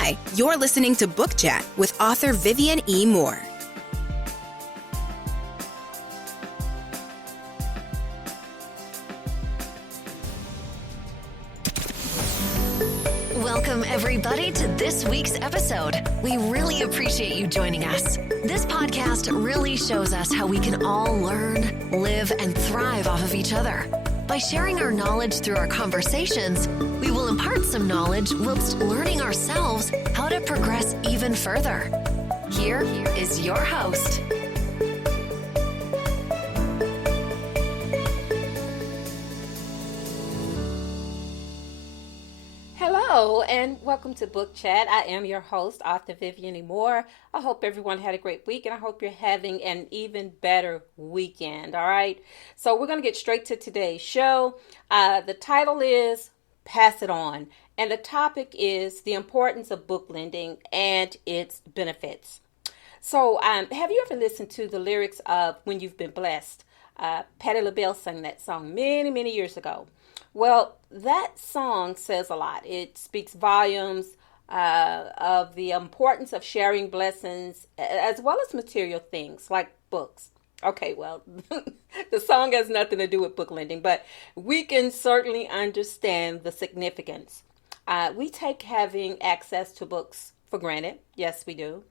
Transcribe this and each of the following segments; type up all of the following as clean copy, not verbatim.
Hi, you're listening to Book Chat with author Vivian E. Moore. Welcome, everybody, to this week's episode. We really appreciate you joining us. This podcast really shows us how we can all learn, live, and thrive off of each other. By sharing our knowledge through our conversations, we will impart some knowledge whilst learning ourselves how to progress even further. Here is your host. Hello and welcome to Book Chat. I am your host, author Vivian E. Moore. I hope everyone had a great week and I hope you're having an even better weekend, all right? So we're going to get straight to today's show. The title is Pass It On, and the topic is the importance of book lending and its benefits. So have you ever listened to the lyrics of When You've Been Blessed? Patti LaBelle sang that song many, many years ago. Well, that song says a lot. It speaks volumes of the importance of sharing blessings as well as material things like books. Okay, well, the song has nothing to do with book lending, but we can certainly understand the significance. We take having access to books for granted. Yes, we do.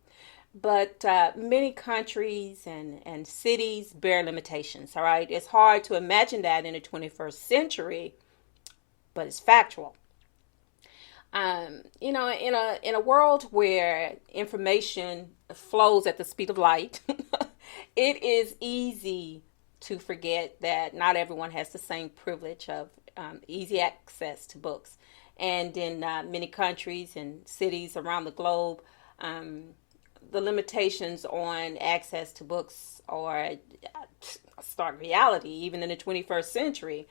But many countries and cities bear limitations, all right? It's hard to imagine that in the 21st century, but it's factual. In a world where information flows at the speed of light, it is easy to forget that not everyone has the same privilege of easy access to books. And in many countries and cities around the globe, the limitations on access to books are a stark reality, even in the 21st century.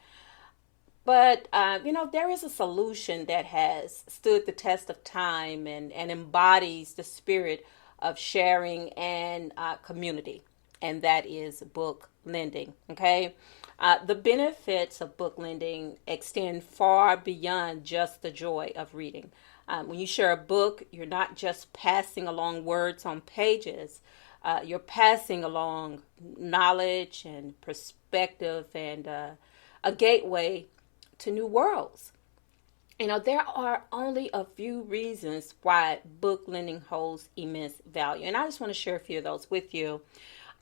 But, there is a solution that has stood the test of time and embodies the spirit of sharing and community, and that is book lending, okay? The benefits of book lending extend far beyond just the joy of reading. When you share a book, you're not just passing along words on pages. You're passing along knowledge and perspective and a gateway to new worlds. There are only a few reasons why book lending holds immense value. And I just want to share a few of those with you.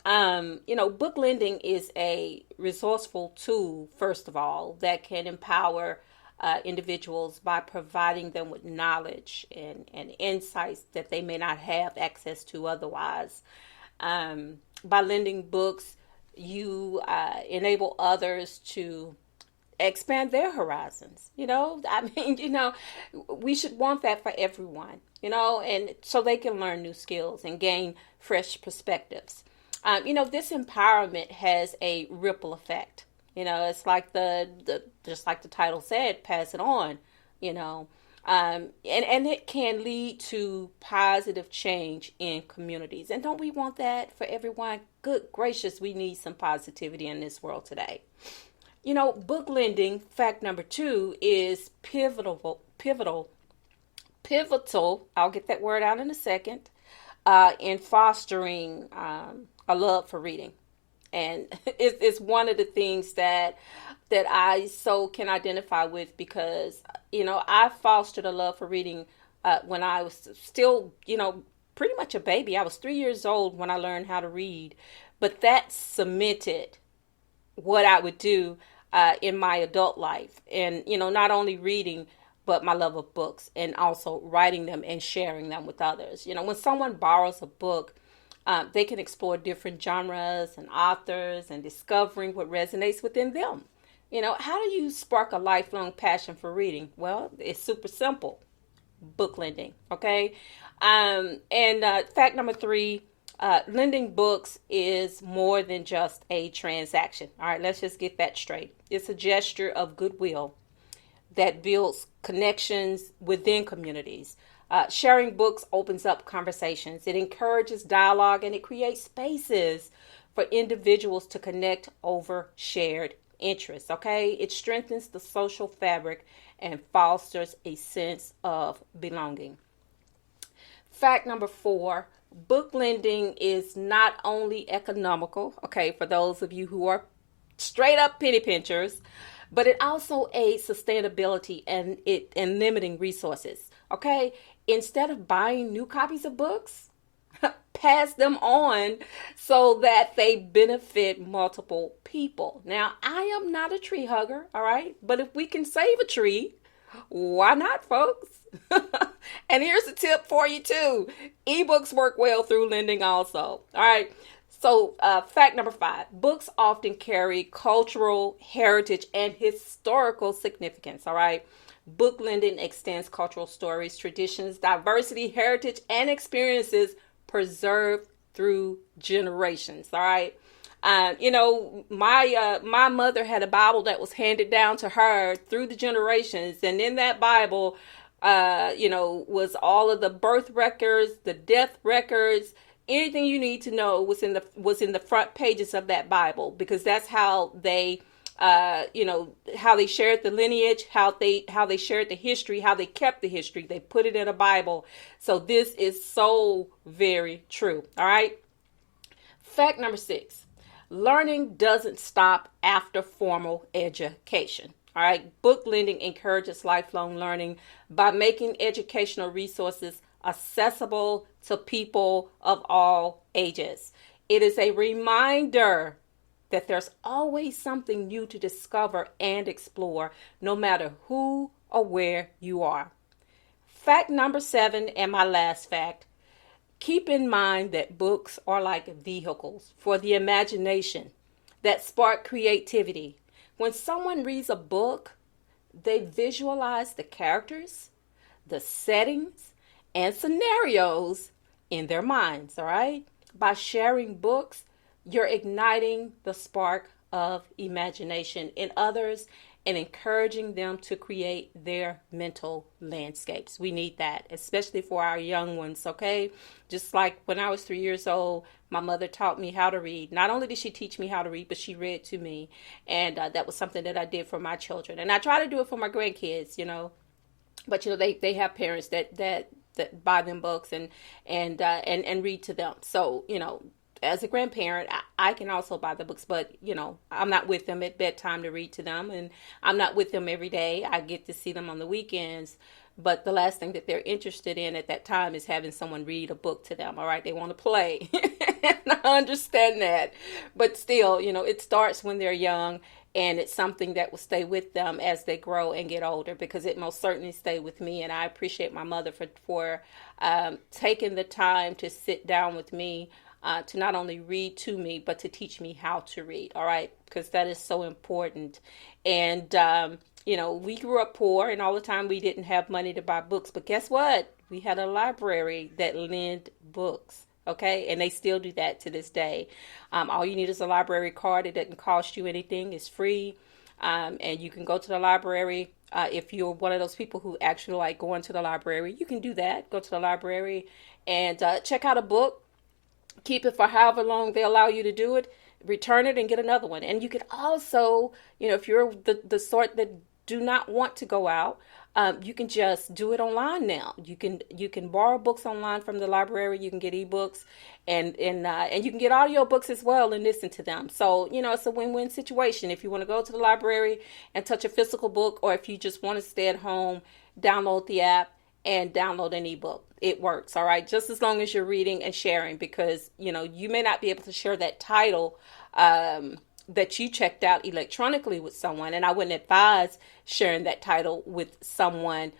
Book lending is a resourceful tool, first of all, that can empower individuals by providing them with knowledge and insights that they may not have access to otherwise. By lending books, you enable others to expand their horizons. We should want that for everyone, and so they can learn new skills and gain fresh perspectives. This empowerment has a ripple effect. It's like just like the title said, pass it on, and it can lead to positive change in communities. And don't we want that for everyone? Good gracious, we need some positivity in this world today. Book lending, fact number 2, is pivotal, I'll get that word out in a second, in fostering a love for reading. And it's one of the things that I so can identify with because, I fostered a love for reading when I was still, pretty much a baby. I was 3 years old when I learned how to read, but that cemented what I would do in my adult life. And, not only reading, but my love of books and also writing them and sharing them with others. When someone borrows a book, they can explore different genres and authors and discovering what resonates within them. How do you spark a lifelong passion for reading? Well, it's super simple. Book lending, okay? Fact number 3, lending books is more than just a transaction. All right, let's just get that straight. It's a gesture of goodwill that builds connections within communities. Sharing books opens up conversations. It encourages dialogue and it creates spaces for individuals to connect over shared interests, okay? It strengthens the social fabric and fosters a sense of belonging. Fact number 4, book lending is not only economical, okay, for those of you who are straight up penny pinchers, but it also aids sustainability and limiting resources. Okay, instead of buying new copies of books, pass them on so that they benefit multiple people. Now, I am not a tree hugger, all right, but if we can save a tree, why not, folks? And here's a tip for you too. Ebooks work well through lending also. All right. So, fact number 5, books often carry cultural, heritage, and historical significance. All right. Book lending extends cultural stories, traditions, diversity, heritage, and experiences preserved through generations. All right. My mother had a Bible that was handed down to her through the generations, and in that Bible, was all of the birth records, the death records, anything you need to know was in the front pages of that Bible, because that's how they, how they shared the lineage, how they shared the history, how they kept the history. They put it in a Bible. So this is so very true. All right. Fact number 6, learning doesn't stop after formal education. All right. Book lending encourages lifelong learning by making educational resources accessible to people of all ages. It is a reminder that there's always something new to discover and explore, no matter who or where you are. Fact number 7, and my last fact, keep in mind that books are like vehicles for the imagination that spark creativity. When someone reads a book, they visualize the characters, the settings, and scenarios in their minds, all right? By sharing books, you're igniting the spark of imagination in others and encouraging them to create their mental landscapes. We need that, especially for our young ones, okay? Just like when I was 3 years old, my mother taught me how to read. Not only did she teach me how to read, but she read to me. And that was something that I did for my children. And I try to do it for my grandkids, But, they have parents that buy them books and read to them. So, as a grandparent, I can also buy the books, but, I'm not with them at bedtime to read to them, and I'm not with them every day. I get to see them on the weekends, but the last thing that they're interested in at that time is having someone read a book to them, all right? They want to play, and I understand that, but still, it starts when they're young, and it's something that will stay with them as they grow and get older, because it most certainly stayed with me, and I appreciate my mother for taking the time to sit down with me, to not only read to me, but to teach me how to read, all right? Because that is so important. And, we grew up poor, and all the time we didn't have money to buy books. But guess what? We had a library that lent books, okay? And they still do that to this day. All you need is a library card. It doesn't cost you anything. It's free. And you can go to the library. If you're one of those people who actually like going to the library, you can do that. Go to the library and check out a book. Keep it for however long they allow you to do it. Return it and get another one. And you could also, if you're the sort that do not want to go out, you can just do it online now. You can borrow books online from the library. You can get ebooks, and you can get audio books as well and listen to them. So it's a win-win situation. If you want to go to the library and touch a physical book, or if you just want to stay at home, download the app and download an ebook. It works, all right? Just as long as you're reading and sharing, because, you may not be able to share that title that you checked out electronically with someone. And I wouldn't advise sharing that title with someone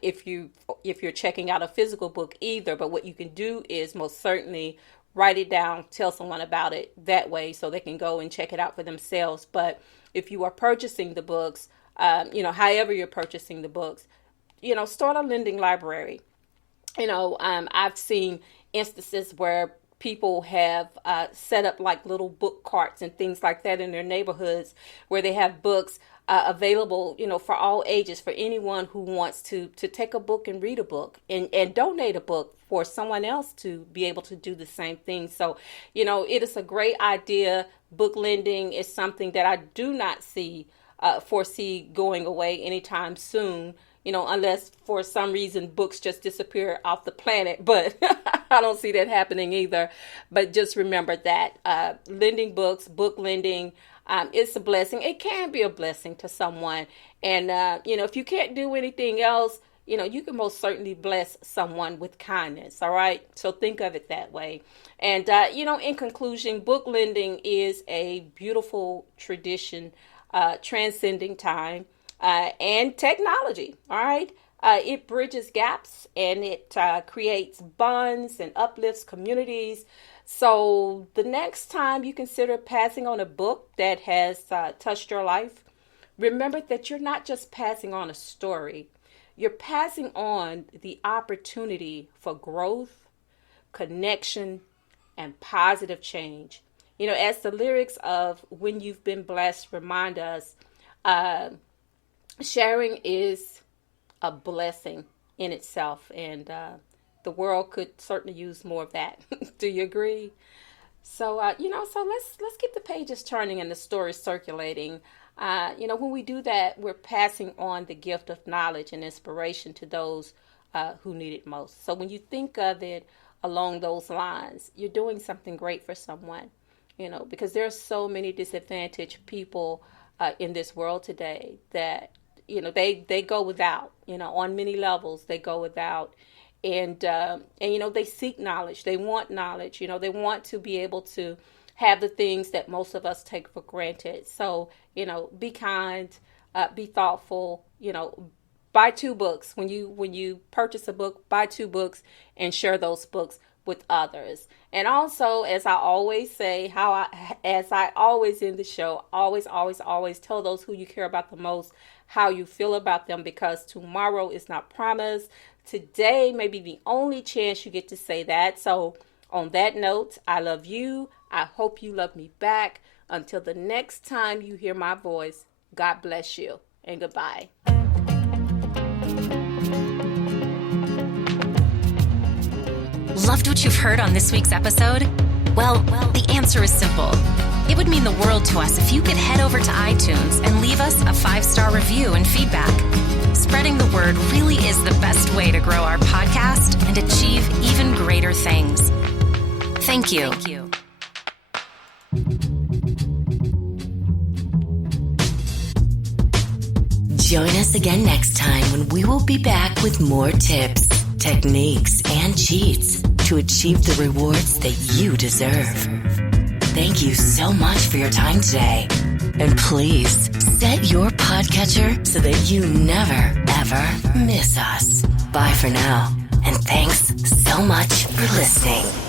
if you're checking out a physical book either. But what you can do is most certainly write it down, tell someone about it that way so they can go and check it out for themselves. But if you are purchasing the books, however you're purchasing the books, start a lending library. I've seen instances where people have set up like little book carts and things like that in their neighborhoods, where they have books available, for all ages, for anyone who wants to take a book and read a book and donate a book for someone else to be able to do the same thing. So, it is a great idea. Book lending is something that I do not foresee going away anytime soon. unless for some reason books just disappear off the planet. But I don't see that happening either. But just remember that lending books, book lending, it's a blessing. It can be a blessing to someone. And, if you can't do anything else, you can most certainly bless someone with kindness. All right. So think of it that way. And, in conclusion, book lending is a beautiful tradition, transcending time and technology. All right. It bridges gaps and it creates bonds and uplifts communities. So the next time you consider passing on a book that has touched your life, remember that you're not just passing on a story. You're passing on the opportunity for growth, connection, and positive change. As the lyrics of When You've Been Blessed remind us, sharing is a blessing in itself. And the world could certainly use more of that. Do you agree? So, so let's keep the pages turning and the stories circulating. When we do that, we're passing on the gift of knowledge and inspiration to those who need it most. So when you think of it along those lines, you're doing something great for someone, because there are so many disadvantaged people in this world today that, they go without, on many levels, they go without. And they seek knowledge. They want knowledge. They want to be able to have the things that most of us take for granted. So, be kind, be thoughtful, buy 2 books. When you purchase a book, buy 2 books and share those books with others. And also, as I always say, as I always end the show, always tell those who you care about the most how you feel about them, because tomorrow is not promised. Today may be the only chance you get to say that. So on that note, I love you. I hope you love me back. Until the next time you hear my voice, God bless you and goodbye. Loved what you've heard on this week's episode? Well, the answer is simple. It would mean the world to us if you could head over to iTunes and leave us a 5-star review and feedback. Spreading the word really is the best way to grow our podcast and achieve even greater things. Thank you. Join us again next time when we will be back with more tips, techniques, and cheats to achieve the rewards that you deserve. Thank you so much for your time today. And please set your podcatcher so that you never, ever miss us. Bye for now. And thanks so much for listening.